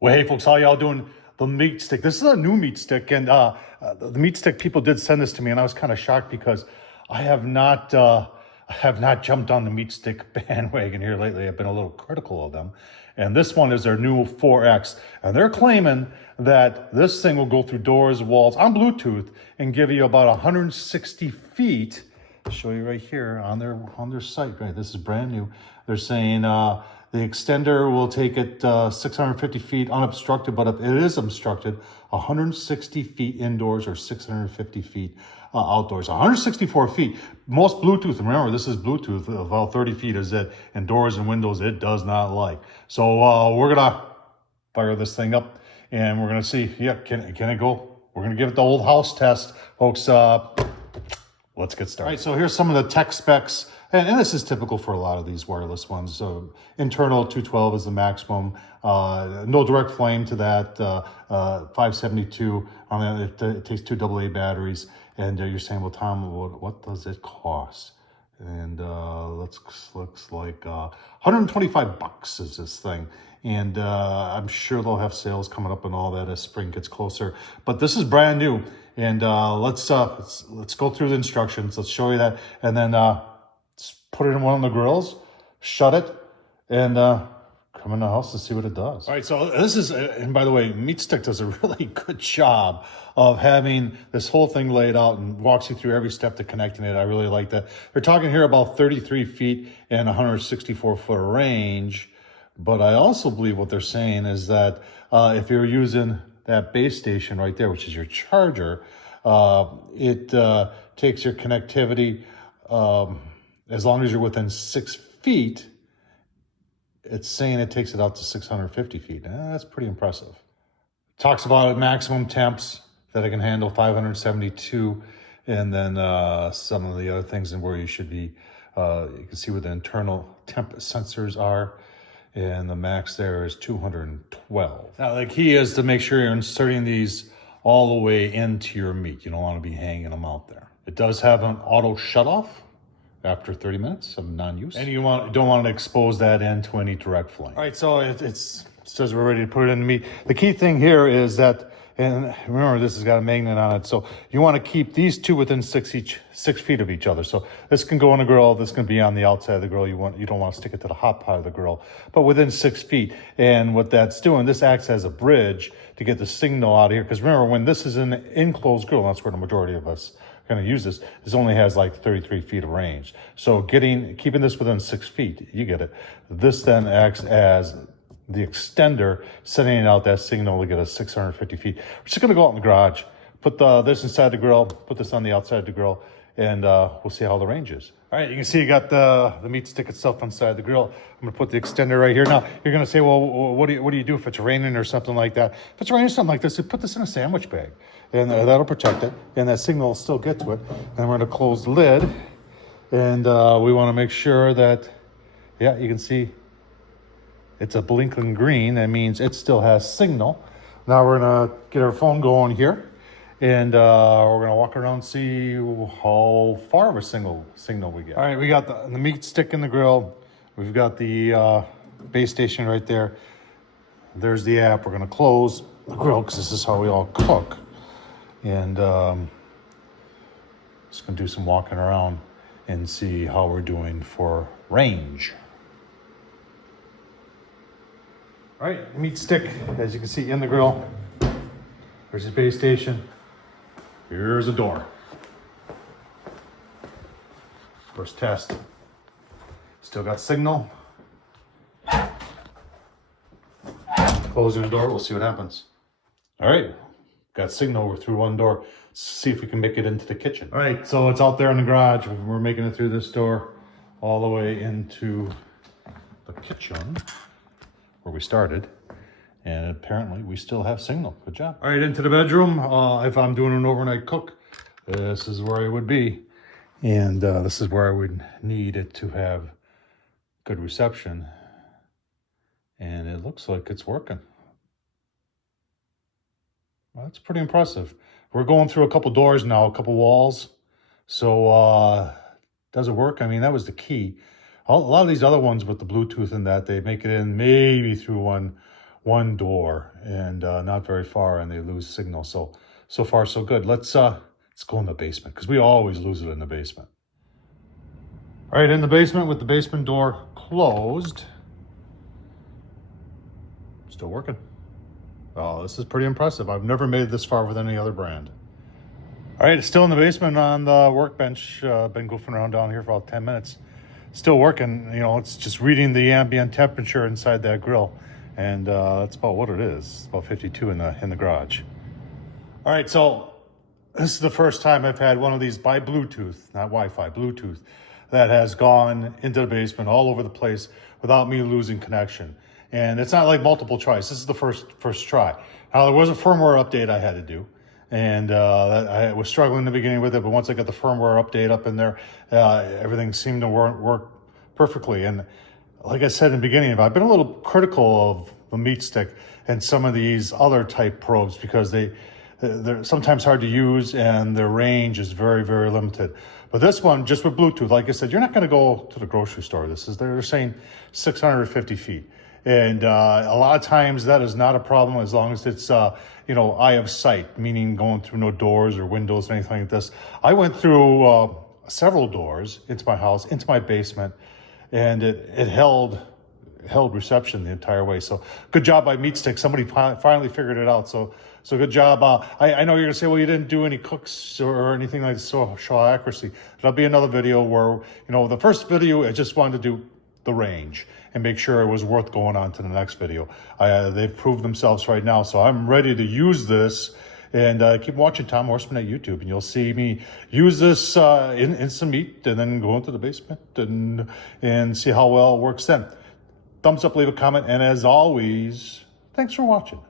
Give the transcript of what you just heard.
Well, hey folks, how y'all doing? The meat stick. This is a new meat stick, and the meat stick people did send this to me, and I was kind of shocked because I have not jumped on the meat stick bandwagon here lately. I've been a little critical of them, and this one is their new 4X, and they're claiming that this thing will go through doors, walls, on Bluetooth, and give you about 160 feet. I'll show you right here on their site. Right, this is brand new. They're saying the extender will take it 650 feet unobstructed, but if it is obstructed, 160 feet indoors or 650 feet outdoors. 164 feet. Most Bluetooth, remember this is Bluetooth, about 30 feet is it, and doors and windows it does not like. So we're gonna fire this thing up and we're gonna see, yeah, can it go? We're gonna give it the old house test, folks. Let's get started. All right, so here's some of the tech specs. And this is typical for a lot of these wireless ones. So internal 212 is the maximum. No direct flame to that. 572. It takes 2 AA batteries. And you're saying, well, Tom, what does it cost? And looks like $125 is this thing. And I'm sure they'll have sales coming up and all that as spring gets closer. But this is brand new. And let's go through the instructions. Let's show you that, and then put it in one of the grills, shut it, and come in the house to see what it does. All right, so this is, and by the way, MeatStick does a really good job of having this whole thing laid out and walks you through every step to connecting it. I really like that. They're talking here about 33 feet and 164 foot range, but I also believe what they're saying is that if you're using that base station right there, which is your charger, it takes your connectivity, as long as you're within 6 feet, it's saying it takes it out to 650 feet. That's pretty impressive. Talks about maximum temps that it can handle, 572, and then some of the other things and where you should be. You can see where the internal temp sensors are, and the max there is 212. Now, the key is to make sure you're inserting these all the way into your meat. You don't want to be hanging them out there. It does have an auto shutoff after 30 minutes of non-use, and you don't want to expose that into any direct flame. All right, so it says we're ready to put it in the meat. The key thing here is that, and remember this has got a magnet on it, so you want to keep these two within 6 feet of each other. So this can go on the grill, this can be on the outside of the grill. You don't want to stick it to the hot part of the grill, but within 6 feet. And what that's doing, this acts as a bridge to get the signal out of here. Because remember, when this is an enclosed grill, that's where the majority of us going to use this. This only has like 33 feet of range. So keeping this within 6 feet, you get it. This then acts as the extender, sending out that signal to get us 650 feet. We're just going to go out in the garage, put this inside the grill, put this on the outside of the grill, and we'll see how the range is. All right, you can see you got the meat stick itself inside the grill. I'm going to put the extender right here. Now, you're going to say, well, what do you do if it's raining or something like that? If it's raining or something like this, you put this in a sandwich bag, and that'll protect it, and that signal will still get to it. And we're going to close the lid, and we want to make sure that, yeah, you can see it's a blinking green. That means it still has signal. Now we're going to get our phone going here. And we're going to walk around and see how far of a signal we get. All right, we got the meat stick in the grill. We've got the base station right there. There's the app. We're going to close the grill because this is how we all cook. And just going to do some walking around and see how we're doing for range. All right, meat stick, as you can see in the grill. There's the base station. Here's a door. First test. Still got signal. Closing the door, we'll see what happens. All right, got signal, we're through one door. Let's see if we can make it into the kitchen. All right, so it's out there in the garage. We're making it through this door all the way into the kitchen where we started. And apparently we still have signal. Good job. All right, into the bedroom. If I'm doing an overnight cook, this is where I would be. And this is where I would need it to have good reception. And it looks like it's working. Well, that's pretty impressive. We're going through a couple doors now, a couple walls. So does it work? I mean, that was the key. A lot of these other ones with the Bluetooth and that, they make it in maybe through one one door and not very far, and they lose signal. So far so good. Let's go in the basement because we always lose it in the basement. All right, in the basement with the basement door closed. Still working. Oh, this is pretty impressive. I've never made it this far with any other brand. All right, it's still in the basement on the workbench. Been goofing around down here for about 10 minutes. Still working. You know, it's just reading the ambient temperature inside that grill, and that's about what it is. It's about 52 in the garage. All right, so this is the first time I've had one of these by Bluetooth, not Wi-Fi, Bluetooth, that has gone into the basement all over the place without me losing connection. And it's not like multiple tries. This is the first try. Now, there was a firmware update I had to do, and I was struggling in the beginning with it, but once I got the firmware update up in there, everything seemed to work perfectly. And like I said in the beginning, I've been a little critical of the MeatStick and some of these other type probes because they're sometimes hard to use and their range is very, very limited. But this one, just with Bluetooth, like I said, you're not going to go to the grocery store. They're saying 650 feet. And a lot of times that is not a problem as long as it's, eye of sight, meaning going through no doors or windows or anything like this. I went through several doors into my house, into my basement, and it held reception the entire way. So good job by MeatStick. Somebody finally figured it out. So good job. I know you're gonna say, well, you didn't do any cooks or anything like this to show accuracy. There'll be another video where, the first video, I just wanted to do the range and make sure it was worth going on to the next video. They've proved themselves right now. So I'm ready to use this. And keep watching Tom Horsman at YouTube, and you'll see me use this in some meat and then go into the basement and see how well it works then. Thumbs up, leave a comment, and as always, thanks for watching.